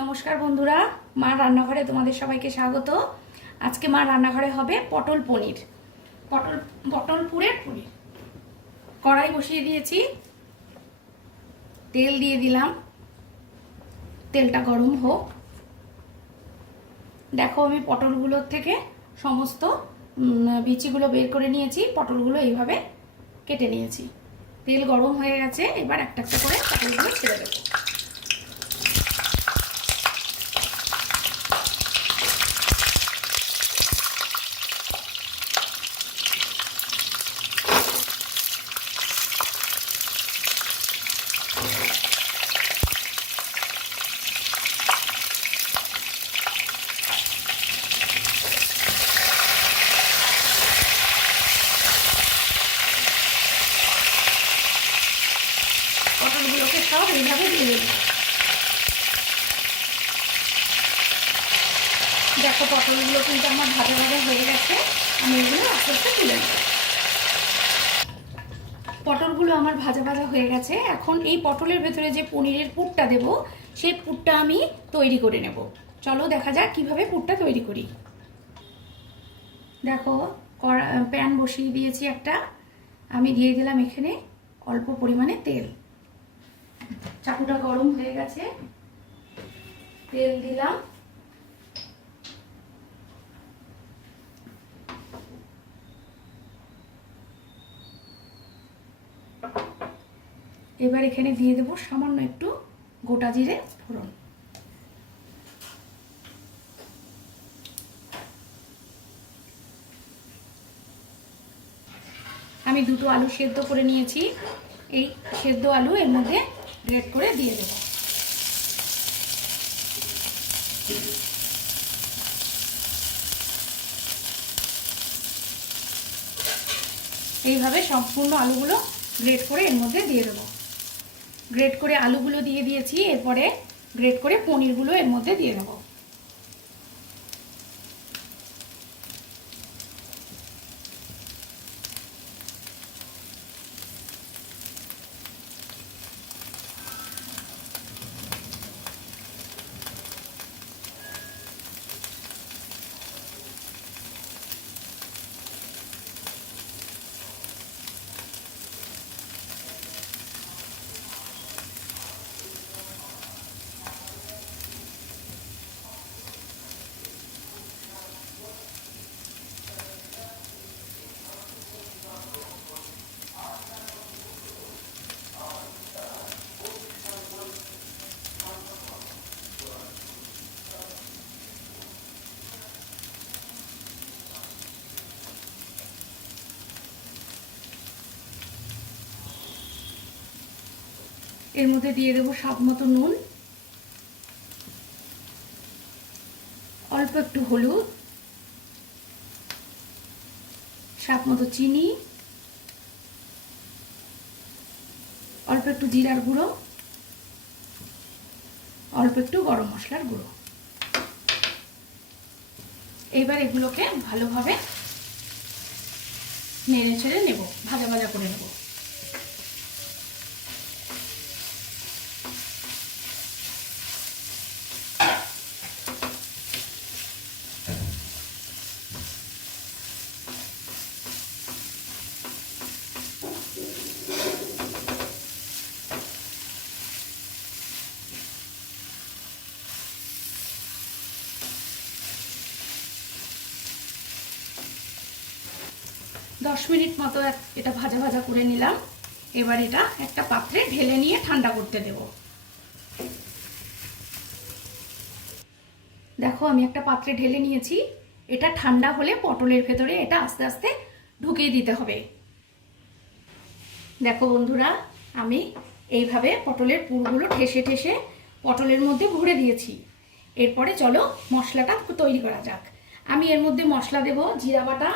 নমস্কার বন্ধুরা, মা রান্নাঘরে তোমাদের সবাইকে স্বাগত। আজকে মা রান্নাঘরে হবে পটল পনির, পটল পুরের পনির। কড়াই বসিয়ে দিয়েছি, তেল দিয়ে দিলাম, তেলটা গরম হোক। দেখো আমি পটলগুলোর থেকে সমস্ত বিচিগুলো বের করে নিয়েছি, পটলগুলো এইভাবে কেটে নিয়েছি। তেল গরম হয়ে গেছে, এবার একটা একটা করে পটলগুলো ছেড়ে দেবো। পটলগুলোকে সব এইভাবে দিয়ে দেবো। দেখো পটলগুলো কিন্তু আমার ভাজা ভাজা হয়ে গেছে, আমি এগুলো আস্তে আস্তে তুলে নেব। পটলগুলো আমার ভাজা ভাজা হয়ে গেছে। এখন এই পটলের ভেতরে যে পনিরের পুরটা দেব, সেই পুরটা আমি তৈরি করে নেব। চলো দেখা যাক কিভাবে পুরটা তৈরি করি। দেখো প্যান বসিয়ে দিয়েছি একটা, আমি দিয়ে দিলাম এখানে অল্প পরিমাণে তেল। চাকুটা গরম হয়ে গেছে, তেল দিলাম। এবার এখানে দিয়ে দেবো সামান্য একটু গোটা জিরে ফোড়ন। আমি দুটো আলু সেদ্ধ করে নিয়েছি, এই সেদ্ধ আলু এর মধ্যে গ্রেট করে দিয়ে দেব। এইভাবে সম্পূর্ণ আলুগুলো গ্রেট করে এর মধ্যে দিয়ে দেবো। গ্রেট করে আলুগুলো দিয়ে দিয়েছি, এরপরে গ্রেট করে পনিরগুলো এর মধ্যে দিয়ে দেবো। এর মধ্যে দিয়ে দেবো স্বাদ মতো নুন, অল্প একটু হলুদ, স্বাদ মতো চিনি, অল্প একটু জিরার গুঁড়ো, অল্প একটু গরম মশলার গুঁড়ো। এবার এগুলোকে ভালোভাবে নেড়ে ছেড়ে নেব, ভাজা ভাজা করে নেব। 10 মিনিট মতো এটা ভাজা ভাজা করে নিলাম। এবার এটা একটা পাত্রে ঢেলে নিয়ে ঠান্ডা করতে দেব। দেখো আমি একটা পাত্রে ঢেলে নিয়েছি, এটা ঠান্ডা হলে পটলের ভেতরে এটা আস্তে আস্তে ঢুকিয়ে দিতে হবে। দেখো বন্ধুরা, আমি এইভাবে পটলের পুরগুলো ঠেসে ঠেসে পটলের মধ্যে ভরে দিয়েছি। এরপরে চলো মশলাটা তৈরি করা যাক। আমি এর মধ্যে মশলা দেব জিরা বাটা,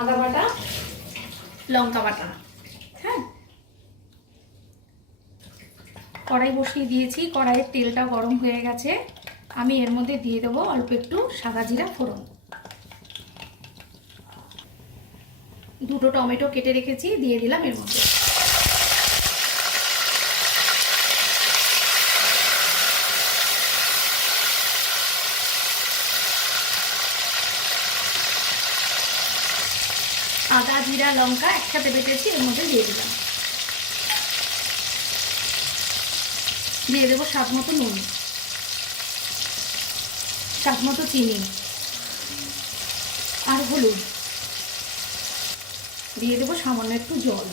আদা বাটা, লঙ্কা বাটা। হ্যাঁ, কড়াই বসিয়ে দিয়েছি, কড়াইয়ের তেলটা গরম হয়ে গেছে। আমি এর মধ্যে দিয়ে দেবো অল্প একটু সাদা জিরা ফোড়ন। দুটো টমেটো কেটে রেখেছি, দিয়ে দিলাম এর মধ্যে। আদা জিরা লঙ্কা একসাথে বেটেছি এর মধ্যে দিয়ে দিলাম। দিয়ে দেবো স্বাদ মতো নুন, স্বাদ মতো চিনি আর হলুদ। দিয়ে দেবো সামান্য একটু জল।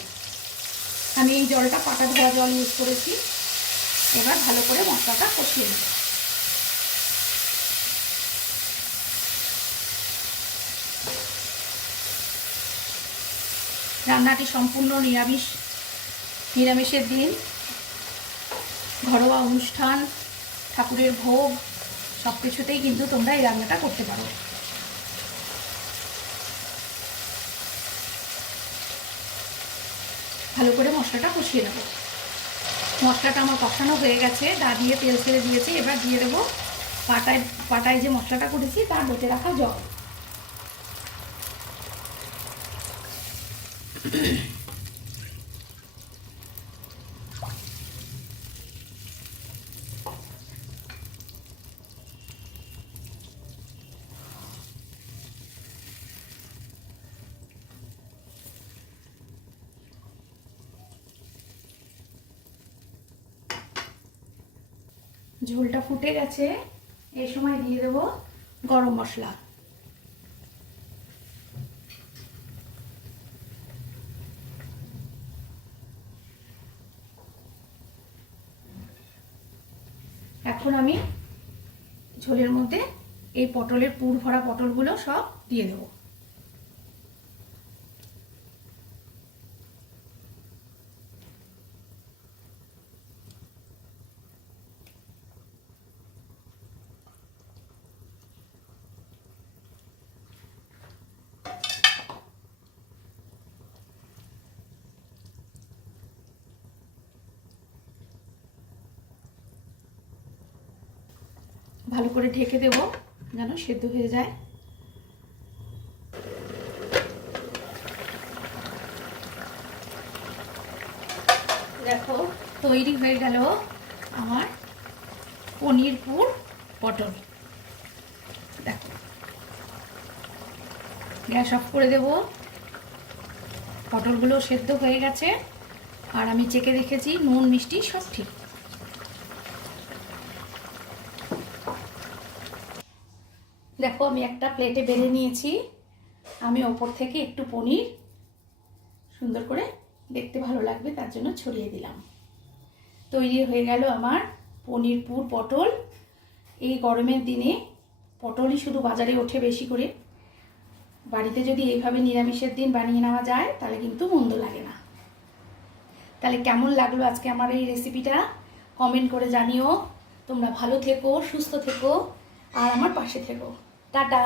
আমি এই জলটা পাটা ধোয়া জল ইউজ করেছি। এবার ভালো করে মশলাটা কষিয়ে নেব। রান্নাটি সম্পূর্ণ নিরামিষের দিন, ঘরোয়া অনুষ্ঠান, ঠাকুরের ভোগ সব কিছুতেই কিন্তু তোমরা এই রান্নাটা করতে পারো। ভালো করে মশলাটা কষিয়ে নেব। মশলাটা আমার কষানো হয়ে গেছে, দা দিয়ে তেল ছেড়ে দিয়েছি। এবার দিয়ে দেবো পাটায় যে মশলাটা করেছি তার বেটে রাখা জল। ঝোলটা ফুটে গেছে, এই সময় দিয়ে দেবো গরম মশলা। এখন আমি ঝোলের মধ্যে এই পটলের পুর ভরা পটলগুলো সব দিয়ে দেবো। ভালো করে ঢেকে দেবো যেন সেদ্ধ হয়ে যায়। দেখো তৈরি হয়ে গেল আমার পনির পুর পটল। দেখো, গ্যাস অফ করে দেব। পটলগুলো সেদ্ধ হয়ে গেছে আর আমি চেখে দেখেছি নুন মিষ্টি সব ঠিক। দেখো আমি একটা প্লেটে বেড়ে নিয়েছি। আমি ওপর থেকে একটু পনির সুন্দর করে দেখতে ভালো লাগবে তার জন্য ছড়িয়ে দিলাম। তৈরি হয়ে গেল আমার পনির পুর পটল। এই গরমের দিনে পটলই শুধু বাজারে ওঠে বেশি করে। বাড়িতে যদি এইভাবে নিরামিষের দিন বানিয়ে নেওয়া যায় তাহলে কিন্তু মন্দ লাগে না। তাহলে কেমন লাগলো আজকে আমার এই রেসিপিটা কমেন্ট করে জানিও। তোমরা ভালো থেকো, সুস্থ থেকো আর আমার পাশে থেকো। টাটা।